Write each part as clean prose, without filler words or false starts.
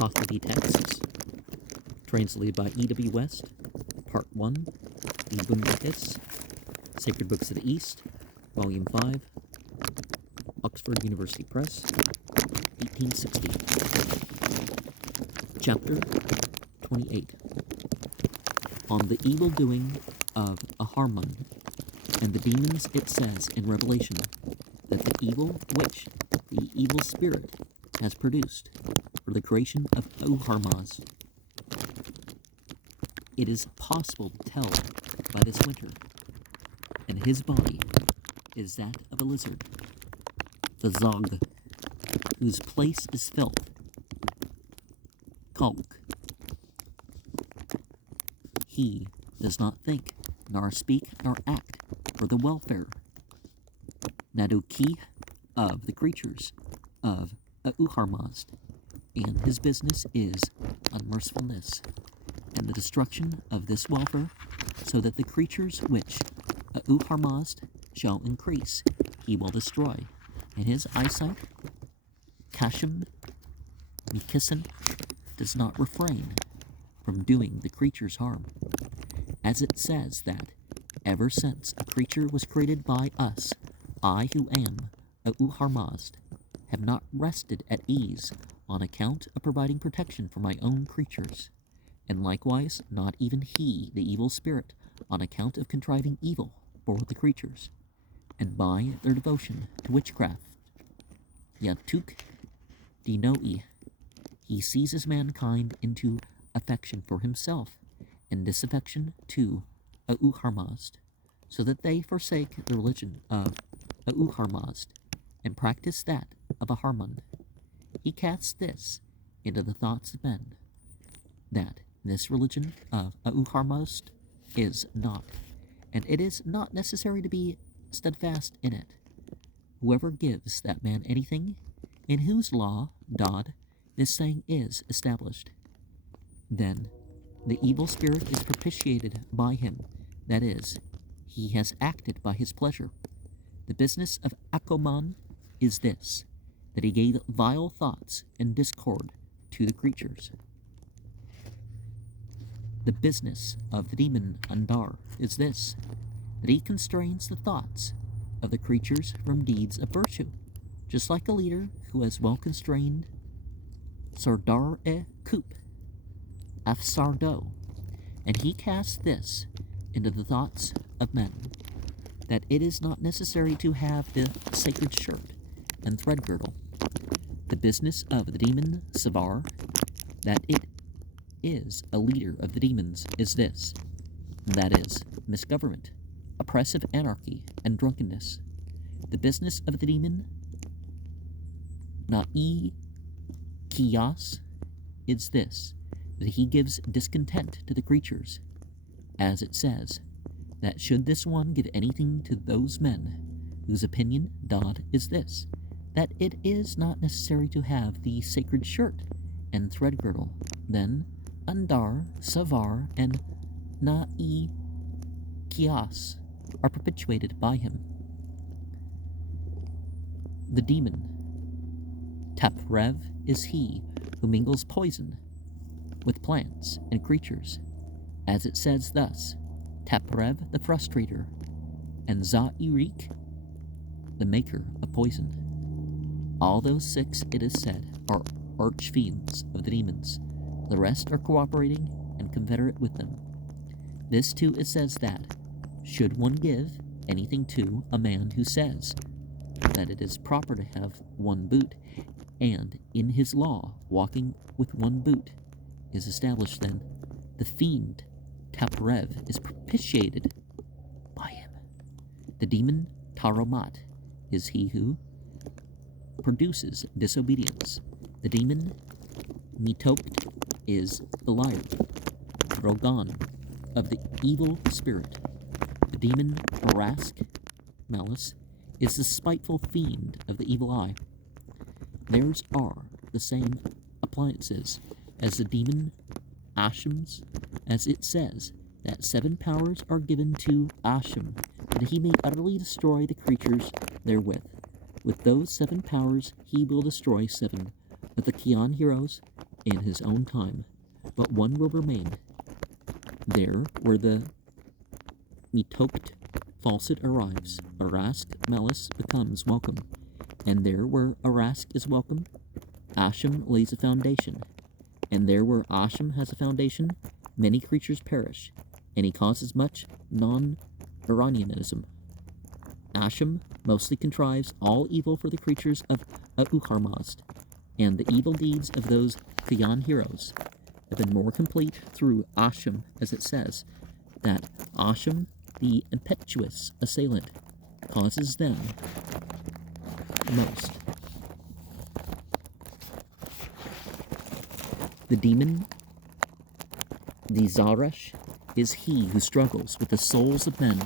Pahlavi texts, translated by E.W. West, Part 1, the Bundahis, Sacred Books of the East, Volume 5, Oxford University Press, 1860. Chapter 28. On the evil doing of Aharman and the demons, it says in Revelation that the evil which the evil spirit has produced for the creation of Uharmaz. It is possible to tell by this winter, and his body is that of a lizard, the Zog, whose place is filth, Kalk. He does not think, nor speak, nor act for the welfare, Naduki, of the creatures of Uharmazd, and his business is unmercifulness, and the destruction of this welfare, so that the creatures which Uharmazd shall increase, he will destroy, and his eyesight, Kashem Mikisan, does not refrain from doing the creatures harm, as it says that, ever since a creature was created by us, I who am Uharmazd, have not rested at ease on account of providing protection for my own creatures, and likewise not even he, the evil spirit, on account of contriving evil for the creatures, and by their devotion to witchcraft. Yatuk Dinoi, he seizes mankind into affection for himself, and disaffection to Uharmazd, so that they forsake the religion of Uharmazd, and practice that of Aharman. He casts this into the thoughts of men, that this religion of Uharmazd is not, and it is not necessary to be steadfast in it. Whoever gives that man anything, in whose law, Dod, this saying is established, then the evil spirit is propitiated by him, that is, he has acted by his pleasure. The business of Akoman is this, that he gave vile thoughts and discord to the creatures. The business of the demon Andar is this, that he constrains the thoughts of the creatures from deeds of virtue, just like a leader who has well constrained Sardar-e-Kup, Afsardo, and he casts this into the thoughts of men, that it is not necessary to have the sacred shirt and thread girdle. The business of the demon Savar, that it is a leader of the demons, is this, that is, misgovernment, oppressive anarchy, and drunkenness. The business of the demon Na'i Kias is this, that he gives discontent to the creatures, as it says, that should this one give anything to those men, whose opinion, Dod, is this, that it is not necessary to have the sacred shirt and thread girdle, then Andar, Savar, and Na'i Kias are perpetuated by him. The demon Taprev is he who mingles poison with plants and creatures, as it says thus, Taprev the frustrator, and Za'irik the maker of poison. All those six, it is said, are arch-fiends of the demons. The rest are cooperating and confederate with them. This too it says that, should one give anything to a man who says that it is proper to have one boot, and in his law walking with one boot is established, then the fiend Taprev is propitiated by him. The demon Taromat is he who produces disobedience. The demon Mitopt is the liar, Rogan, of the evil spirit. The demon Marask, malice, is the spiteful fiend of the evil eye. Theirs are the same appliances as the demon Ashim's, as it says that 7 powers are given to Ashim, that he may utterly destroy the creatures therewith. With those 7 powers he will destroy 7 of the Kian heroes in his own time, but one will remain. There, where the metopt falsehood arrives, Arask malice becomes welcome, and there where Arask is welcome, Asham lays a foundation, and there where Asham has a foundation, many creatures perish, and he causes much non-Iranianism. Asham mostly contrives all evil for the creatures of Uharmazd, and the evil deeds of those Kayan heroes have been more complete through Asham, as it says, that Asham, the impetuous assailant, causes them most. The demon, the Zaresh, is he who struggles with the souls of men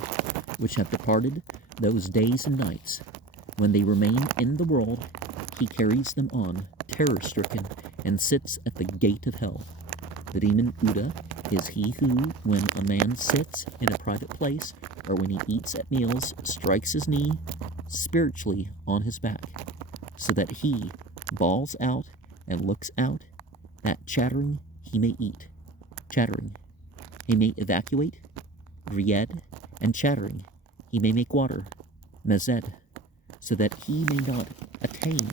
which have departed those days and nights. When they remain in the world, he carries them on, terror-stricken, and sits at the gate of hell. The demon Uda is he who, when a man sits in a private place, or when he eats at meals, strikes his knee spiritually on his back, so that he bawls out and looks out, that chattering he may eat, chattering he may evacuate, Ried, and chattering he may make water, Mazed, so that he may not attain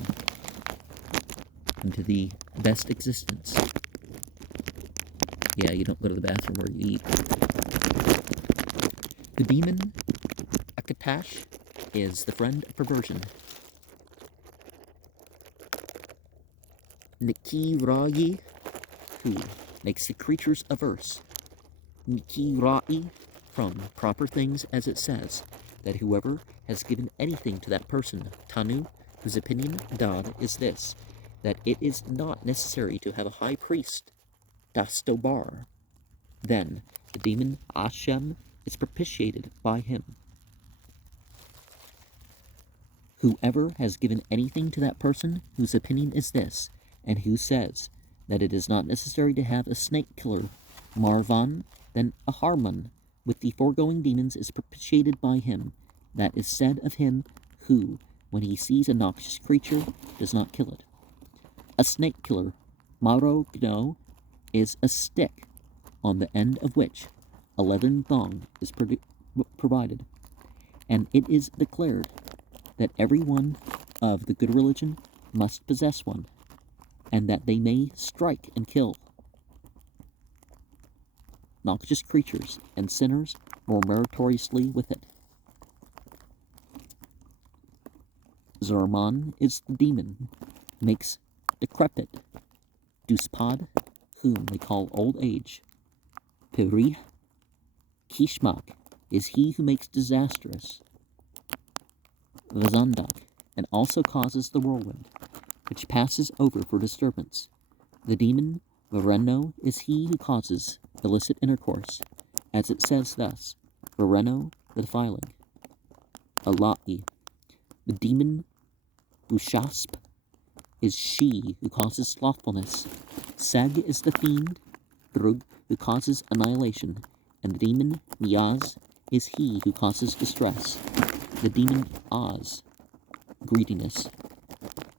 into the best existence. Yeah, you don't go to the bathroom where you eat. The demon Akatash is the friend of perversion. Nikirayi, who makes the creatures averse. Nikirai, from proper things, as it says, that whoever has given anything to that person, Tanu, whose opinion, Dad, is this, that it is not necessary to have a high priest, Dastobar. Then the demon Ashem is propitiated by him. Whoever has given anything to that person whose opinion is this, and who says that it is not necessary to have a snake killer, Marvan, then a Harman, with the foregoing demons is propitiated by him. That is said of him who, when he sees a noxious creature, does not kill it. A snake killer, Maro Gno, is a stick, on the end of which a leathern thong is provided, and it is declared that every one of the good religion must possess one, and that they may strike and kill noxious creatures and sinners more meritoriously with it. Zorman is the demon, makes decrepit, Duspad, whom they call old age. Perih, Kishmak, is he who makes disastrous, Vazandak, and also causes the whirlwind, which passes over for disturbance. The demon Vareno is he who causes illicit intercourse, as it says thus, Vareno the defiling. Ala'i, the demon Bushasp, is she who causes slothfulness. Seg is the fiend, Drug, who causes annihilation, and the demon Niaz is he who causes distress. The demon Oz, greediness,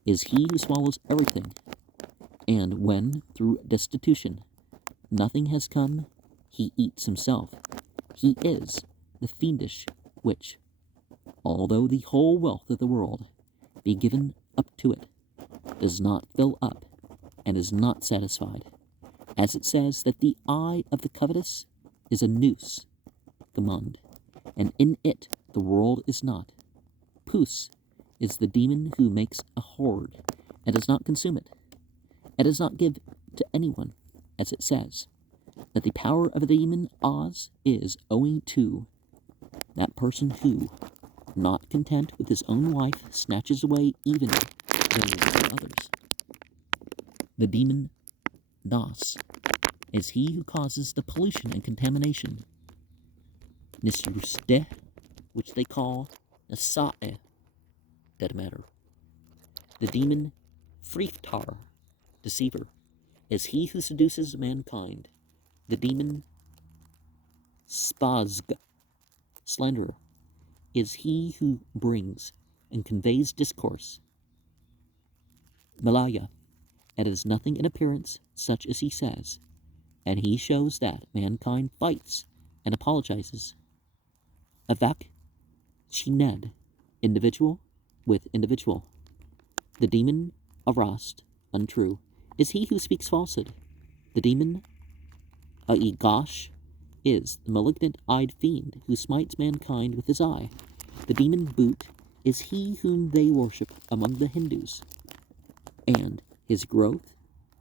is he who swallows everything, and when, through destitution, nothing has come, he eats himself. He is the fiendish which, although the whole wealth of the world be given up to it, does not fill up, and is not satisfied. As it says that the eye of the covetous is a noose, Gamund, and in it the world is not. Pus is the demon who makes a hoard, and does not consume it, and does not give to anyone, as it says, that the power of the demon Oz is owing to that person who, not content with his own wife, snatches away even those of others. The demon Das is he who causes the pollution and contamination. Nisruste, which they call Nasa'e, dead matter. The demon Friftar, deceiver, is he who seduces mankind. The demon Spazg, slanderer, is he who brings and conveys discourse. Malaya and is nothing in appearance such as he says, and he shows that mankind fights and apologizes. Avec chined, individual with individual. The demon Arast, untrue, is he who speaks falsehood. The demon Aigash is the malignant-eyed fiend who smites mankind with his eye. The demon Boot is he whom they worship among the Hindus, and his growth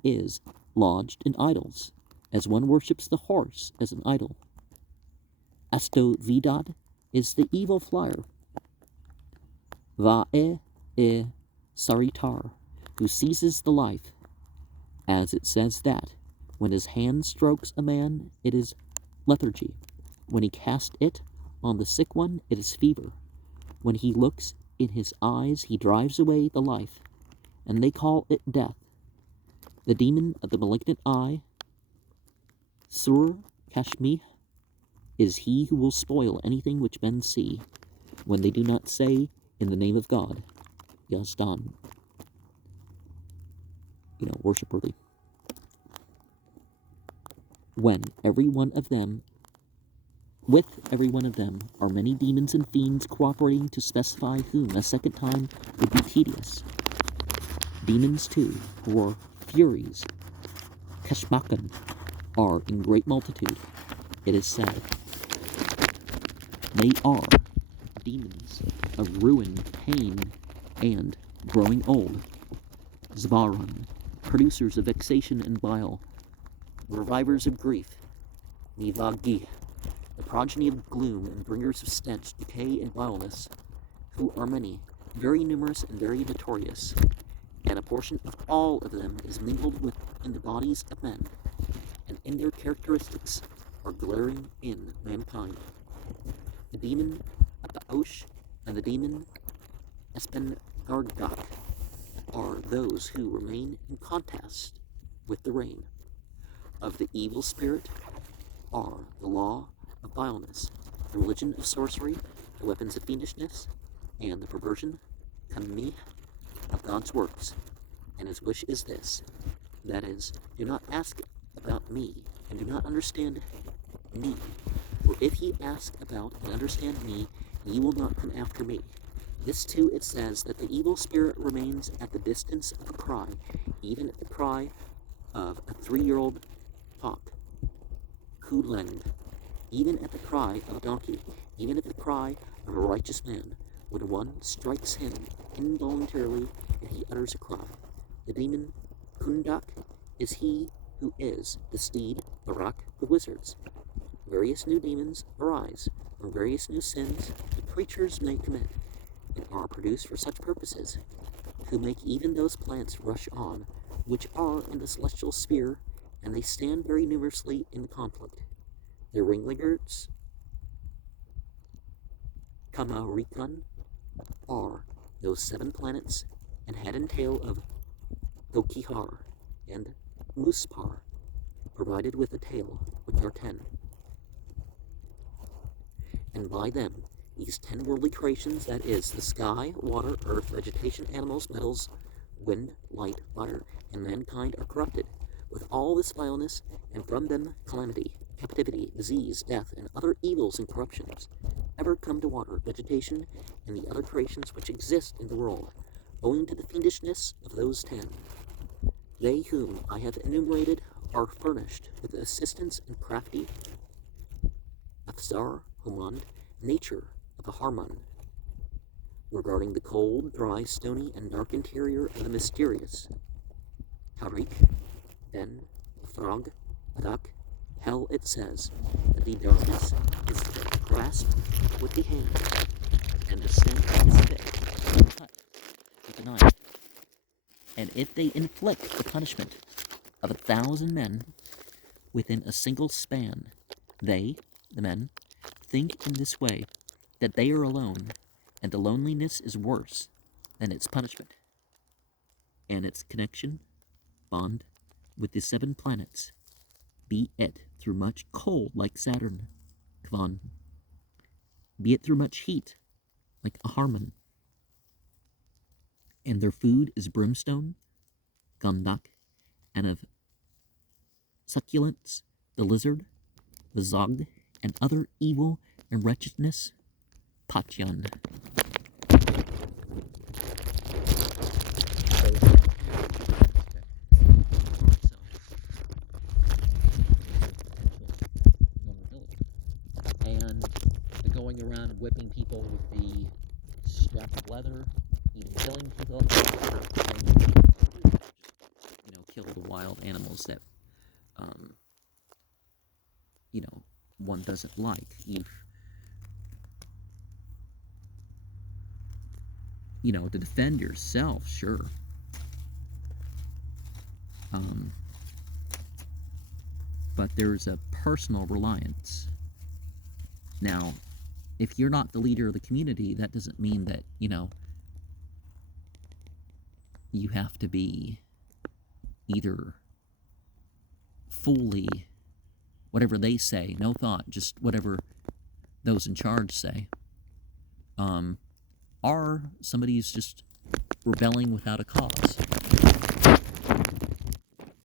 is lodged in idols, as one worships the horse as an idol. Astovidad is the evil flyer. Vae e Saritar, who seizes the life, as it says that when his hand strokes a man, it is lethargy. When he casts it on the sick one, it is fever. When he looks in his eyes, he drives away the life, and they call it death. The demon of the malignant eye, Sur Kashmih, is he who will spoil anything which men see, when they do not say, in the name of God, Yazdan, worship-worthy. With every one of them are many demons and fiends cooperating to specify whom a second time would be tedious. Demons, too, or furies, Kashmakan, are in great multitude, it is said. They are demons of ruin, pain, and growing old. Zvaran, producers of vexation and bile, revivers of grief. Nivagi, the progeny of gloom and bringers of stench, decay, and vileness, who are many, very numerous and very notorious, and a portion of all of them is mingled with in the bodies of men, and in their characteristics are glaring in mankind. The demon Ataosh and the demon Espengargak are those who remain in contest with the reign of the evil spirit, are the law of vileness, the religion of sorcery, the weapons of fiendishness, and the perversion, calumny, of God's works. And his wish is this, that is, do not ask about me, and do not understand me. For if ye ask about and understand me, ye will not come after me. This too it says, that the evil spirit remains at the distance of a cry, even at the cry of a 3-year-old hawk, Kuleng, even at the cry of a donkey, even at the cry of a righteous man, when one strikes him involuntarily and he utters a cry. The demon Kundak is he who is the steed, Barak, the wizards. Various new demons arise from various new sins the creatures may commit, and are produced for such purposes, who make even those plants rush on, which are in the celestial sphere, and they stand very numerously in the conflict. Their ringleaders, Kamarikan, are those 7 planets, and head and tail of Gokihar and Muspar, provided with a tail, which are 10. And by them, these 10 worldly creations, that is, the sky, water, earth, vegetation, animals, metals, wind, light, fire, and mankind are corrupted with all this vileness, and from them calamity, captivity, disease, death, and other evils and corruptions ever come to water, vegetation, and the other creations which exist in the world, owing to the fiendishness of those 10. They whom I have enumerated are furnished with the assistance and crafty Afzar Humand nature of a Harman, regarding the cold, dry, stony, and dark interior of the mysterious Tariq, Ben, Frog, Adak, hell. It says that the darkness is grasped with the hand, and the sin is fit, cut with a knife. And if they inflict the punishment of 1,000 men within a single span, they, the men, think in this way, that they are alone, and the loneliness is worse than its punishment, and its connection, bond, with the 7 planets, be it through much cold like Saturn, Kvan, be it through much heat like Aharman, and their food is brimstone, Gandak, and of succulents, the lizard, the zogd, and other evil and wretchedness, Pachyan. And the going around whipping people with the strap of leather, even killing people, kill the wild animals that, one doesn't like. To defend yourself, sure. But there's a personal reliance. Now, if you're not the leader of the community, that doesn't mean that, you have to be either fully whatever they say, no thought, just whatever those in charge say. Or somebody who's just rebelling without a cause.